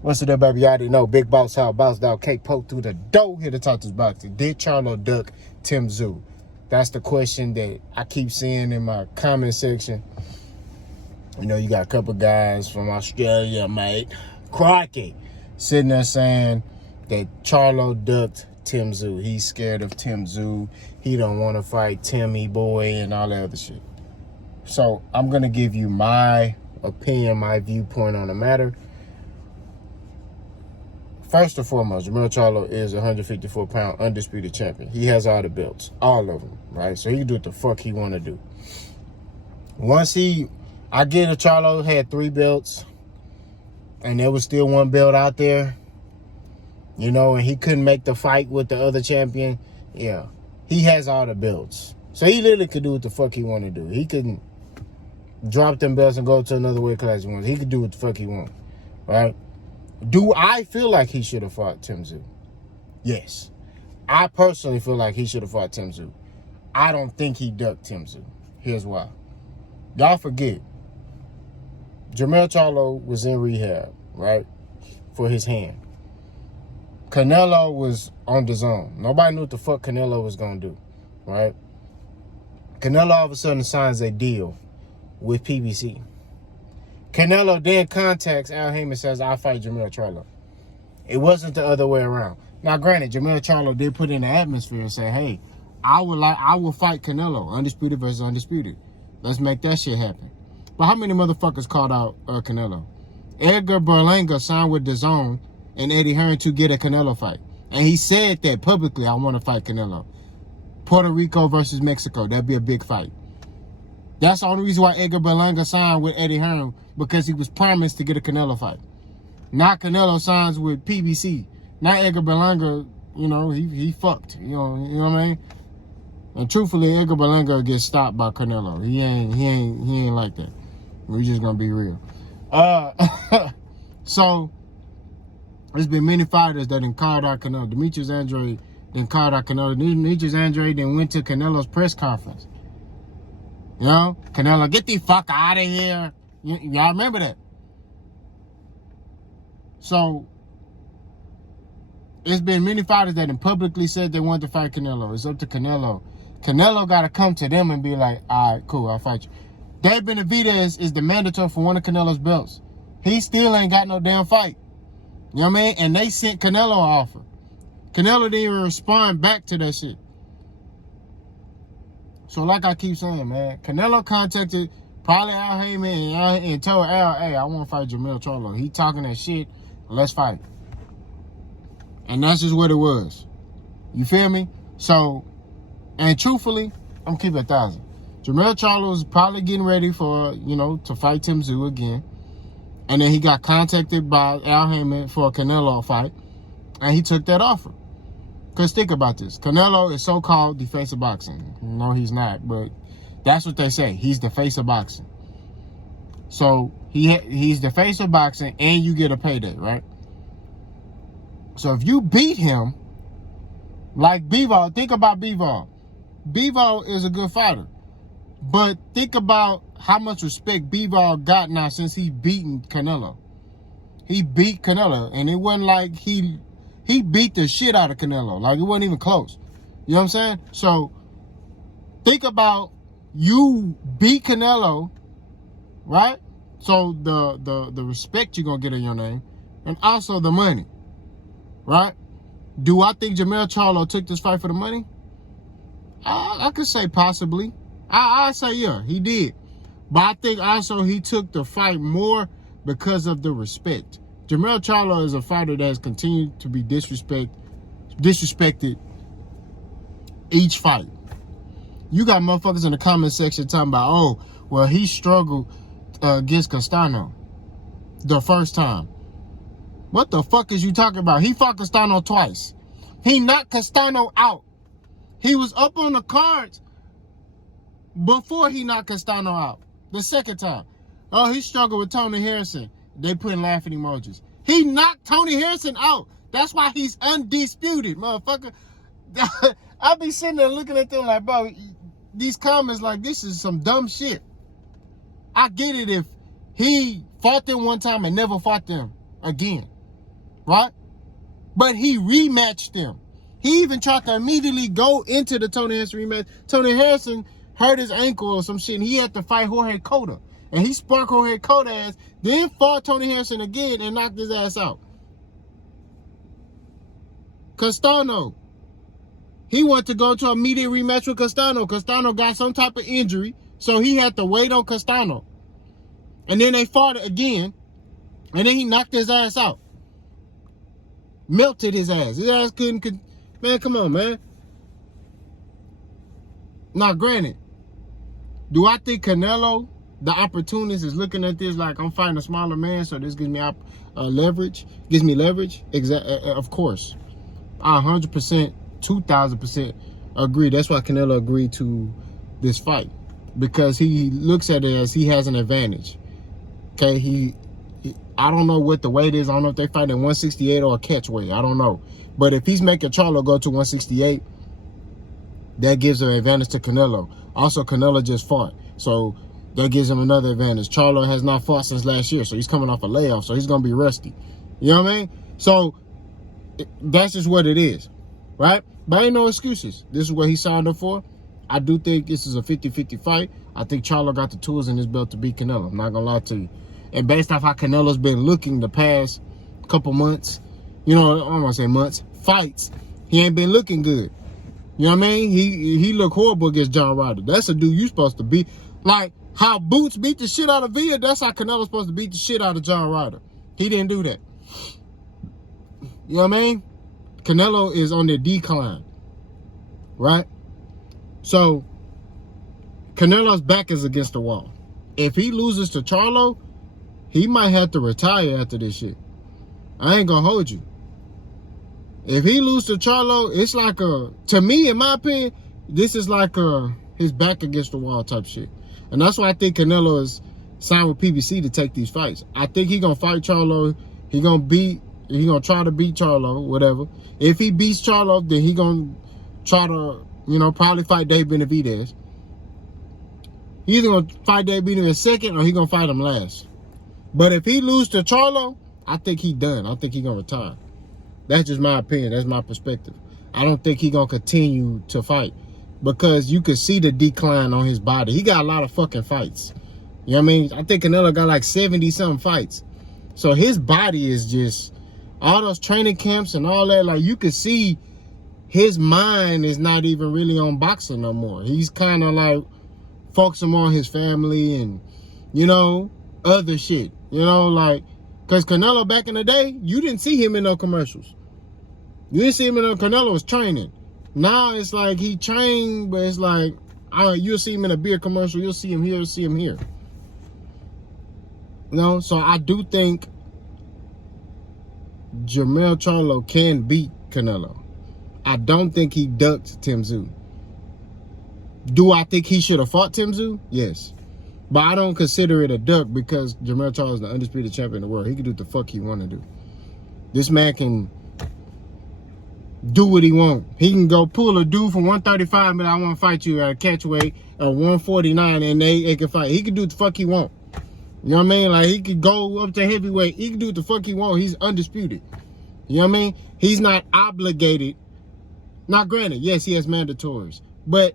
What's it up, baby? You already know. Big Boss How Boss Dog Cake poked through the door here to talk this boxing. Did Charlo duck Tim Tszyu? That's the question that I keep seeing in my comment section. You know, you got a couple guys from Australia, mate. Crockett sitting there saying that Charlo ducked Tim Tszyu. He's scared of Tim Tszyu. He don't want to fight Timmy boy and all that other shit. So I'm going to give you my opinion, my viewpoint on the matter. First and foremost, Jermell Charlo is a 154-pound undisputed champion. He has all the belts, all of them, right? So he can do what the fuck he want to do. I get it, Charlo had 3 belts, and there was still 1 belt out there, you know, and he couldn't make the fight with the other champion. Yeah, he has all the belts. So he literally could do what the fuck he want to do. He couldn't drop them belts and go to another weight class he wants. He could do what the fuck he wants, right? Do I feel like he should have fought Tim Tszyu? Yes. I personally feel like he should have fought Tim Tszyu. I don't think he ducked Tim Tszyu. Here's why. Y'all forget, Jermell Charlo was in rehab, right, for his hand. Canelo was on the zone. Nobody knew what the fuck Canelo was going to do, right? Canelo all of a sudden signs a deal with PBC. Canelo then contacts Al Haymon and says, I'll fight Jermell Charlo. It wasn't the other way around. Now, granted, Jermell Charlo did put in the atmosphere and say, hey, I will fight Canelo, undisputed versus undisputed. Let's make that shit happen. But how many motherfuckers called out Canelo? Edgar Berlanga signed with DAZN and Eddie Hearn to get a Canelo fight. And he said that publicly, I want to fight Canelo. Puerto Rico versus Mexico, that'd be a big fight. That's the only reason why Edgar Berlanga signed with Eddie Hearn, because he was promised to get a Canelo fight. Now Canelo signs with PBC. Now Edgar Berlanga, you know, he fucked. You know what I mean? And truthfully, Edgar Berlanga gets stopped by Canelo. He ain't like that. We're just gonna be real. So there's been many fighters that done called out Canelo. Demetrius Andrade then called out Canelo. Demetrius Andrade then went to Canelo's press conference. You know, Canelo, get the fuck out of here. Y'all remember that? So, it's been many fighters that have publicly said they want to fight Canelo. It's up to Canelo. Canelo got to come to them and be like, all right, cool, I'll fight you. Dave Benavidez is the mandatory for one of Canelo's belts. He still ain't got no damn fight. You know what I mean? And they sent Canelo an offer. Canelo didn't even respond back to that shit. So like I keep saying, man, Canelo contacted probably Al Haymon and told Al, hey, I want to fight Jermell Charlo. He talking that shit, let's fight. And that's just what it was. You feel me? So, and truthfully, I'm keeping 1,000. Jermell Charlo is probably getting ready for, you know, to fight Tim Tszyu again. And then he got contacted by Al Haymon for a Canelo fight. And he took that offer. Because think about this. Canelo is so-called the face of boxing. No, he's not. But that's what they say. He's the face of boxing. So he's the face of boxing and you get a payday, right? So if you beat him, like Bivol, think about Bivol. Bivol is a good fighter. But think about how much respect Bivol got now since he beaten Canelo. He beat Canelo. And it wasn't like he beat the shit out of Canelo. Like, it wasn't even close. You know what I'm saying? So, think about you beat Canelo, right? So, the respect you're going to get in your name, and also the money, right? Do I think Jermell Charlo took this fight for the money? I could say possibly. I say, yeah, he did. But I think also he took the fight more because of the respect. Jermell Charlo is a fighter that has continued to be disrespected each fight. You got motherfuckers in the comment section talking about, oh, well, he struggled against Castano the first time. What the fuck is you talking about? He fought Castano twice. He knocked Castano out. He was up on the cards before he knocked Castano out the second time. Oh, he struggled with Tony Harrison. They put in laughing emojis. He knocked Tony Harrison out. That's why he's undisputed, motherfucker. I be sitting there looking at them like, bro, these comments like, this is some dumb shit. I get it if he fought them one time and never fought them again. right? But he rematched them. He even tried to immediately go into the Tony Harrison rematch. Tony Harrison hurt his ankle or some shit, and he had to fight Jorge Cota. And he sparked Jorge Cota ass, then fought Tony Harrison again and knocked his ass out. Castano. He wanted to go to a immediate rematch with Castano. Castano got some type of injury, so he had to wait on Castano. And then they fought again, and then he knocked his ass out. Melted his ass. His ass couldn't... Man, come on, man. Now, granted, do I think Canelo, the opportunist, is looking at this like I'm fighting a smaller man, so this gives me leverage? Gives me leverage? Of course. I 100%, 2,000% agree. That's why Canelo agreed to this fight. Because he looks at it as he has an advantage. Okay, I don't know what the weight is. I don't know if they fight at 168 or a catch weight. I don't know. But if he's making Charlo go to 168, that gives an advantage to Canelo. Also, Canelo just fought, so that gives him another advantage. Charlo has not fought since last year, so he's coming off a layoff, so he's going to be rusty. You know what I mean? So that's just what it is, right? But ain't no excuses. This is what he signed up for. I do think this is a 50-50 fight. I think Charlo got the tools in his belt to beat Canelo. I'm not going to lie to you. And based off how Canelo's been looking the past couple months, you know, I don't want to say months, fights, he ain't been looking good. You know what I mean? He looked horrible against John Ryder. That's a dude you supposed to beat. Like how Boots beat the shit out of Villa, that's how Canelo's supposed to beat the shit out of John Ryder. He didn't do that. You know what I mean? Canelo is on the decline, right? So Canelo's back is against the wall. If he loses to Charlo, he might have to retire after this shit. I ain't gonna hold you. If he loses to Charlo, it's like to me, in my opinion, this is like his back against the wall type shit. And that's why I think Canelo is signed with PBC to take these fights. I think he gonna fight Charlo. He gonna try to beat Charlo, whatever. If he beats Charlo, then he gonna try to, you know, probably fight Dave Benavidez. He's either gonna fight Dave Benavidez second or he gonna fight him last. But if he loses to Charlo, I think he done. I think he gonna retire. That's just my opinion. That's my perspective. I don't think he gonna continue to fight because you could see the decline on his body. He got a lot of fucking fights. You know what I mean? I think Canelo got like 70-something fights. So his body is just, all those training camps and all that, like you could see his mind is not even really on boxing no more. He's kind of like focusing on his family and, you know, other shit. You know, like, because Canelo back in the day, you didn't see him in no commercials. You didn't see him in no, Canelo was training. Now it's like he trained, but it's like, you'll see him in a beer commercial, you'll see him here, you'll see him here. You know, so I do think Jermell Charlo can beat Canelo. I don't think he ducked Tim Tszyu. Do I think he should have fought Tim Tszyu? Yes. But I don't consider it a duck because Jermell Charlo is the undisputed champion of the world. He can do what the fuck he want to do. This man can do what he want. He can go pull a dude from 135, but I want to fight you at a catch weight or 149 and they can fight. He can do what the fuck he want. You know what I mean? Like, he could go up to heavyweight. He can do what the fuck he want. He's undisputed. You know what I mean? He's not obligated. Now, granted, yes, he has mandatories. But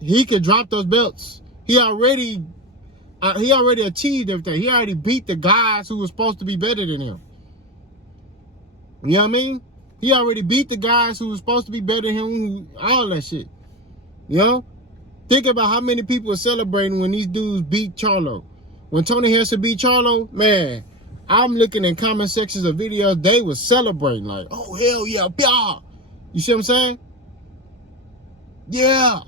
he could drop those belts. He already achieved everything. He already beat the guys who were supposed to be better than him. You know what I mean? He already beat the guys who were supposed to be better than him. All that shit. You know? Think about how many people are celebrating when these dudes beat Charlo. When Tony Harrison beat Charlo, man, I'm looking in comment sections of videos, they were celebrating like, oh, hell yeah, yeah. You see what I'm saying? Yeah.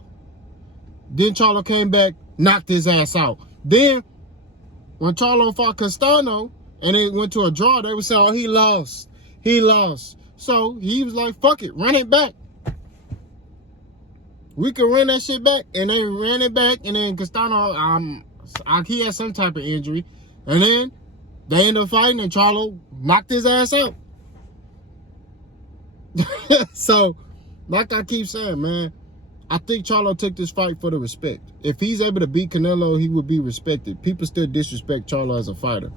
Then Charlo came back, knocked his ass out. Then, when Charlo fought Castano, and it went to a draw, they would say, oh, he lost. He lost. So, he was like, fuck it, run it back. We could run that shit back. And they ran it back, and then Castano, he had some type of injury. And then they ended up fighting and Charlo knocked his ass out. So, like I keep saying, man, I think Charlo took this fight for the respect. If he's able to beat Canelo, he would be respected. People still disrespect Charlo as a fighter.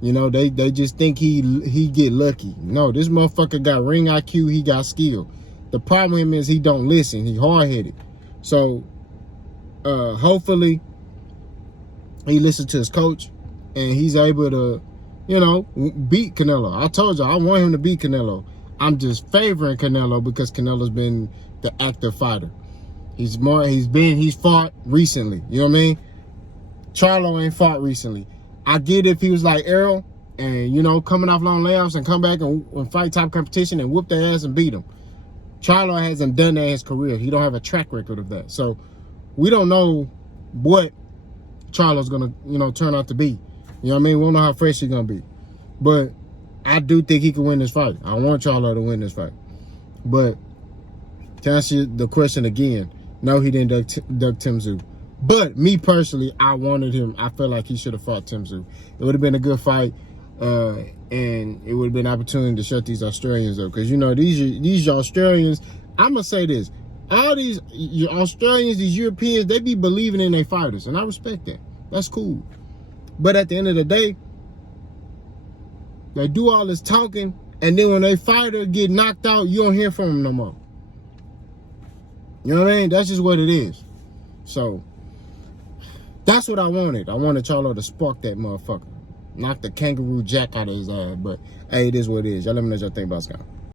You know, they just think he get lucky. No, this motherfucker got ring IQ, he got skill. The problem is he don't listen. He hard-headed. So, hopefully, he listens to his coach, and he's able to, you know, beat Canelo. I told you, I want him to beat Canelo. I'm just favoring Canelo because Canelo's been the active fighter. He's fought recently. You know what I mean? Charlo ain't fought recently. I get if he was like Errol and, you know, coming off long layoffs and come back and fight top competition and whoop their ass and beat them. Charlo hasn't done that in his career. He don't have a track record of that. So we don't know what Charlo's going to, you know, turn out to be. You know what I mean? We don't know how fresh he's going to be. But I do think he can win this fight. I want Charlo to win this fight. But to answer the question again, no, he didn't duck Tim Tszyu. But me personally, I wanted him. I felt like he should have fought Tim Tszyu. It would have been a good fight, and it would have been an opportunity to shut these Australians up. Because, you know, these Australians, I'm going to say this. All these Australians, these Europeans, they be believing in their fighters, and I respect that. That's cool. But at the end of the day, they do all this talking, and then when they fighter get knocked out, you don't hear from them no more. You know what I mean? That's just what it is. So that's what I wanted. I wanted Charlo to spark that motherfucker. Knock the kangaroo jack out of his ass. But, hey, it is what it is. Y'all let me know what y'all think about Scott.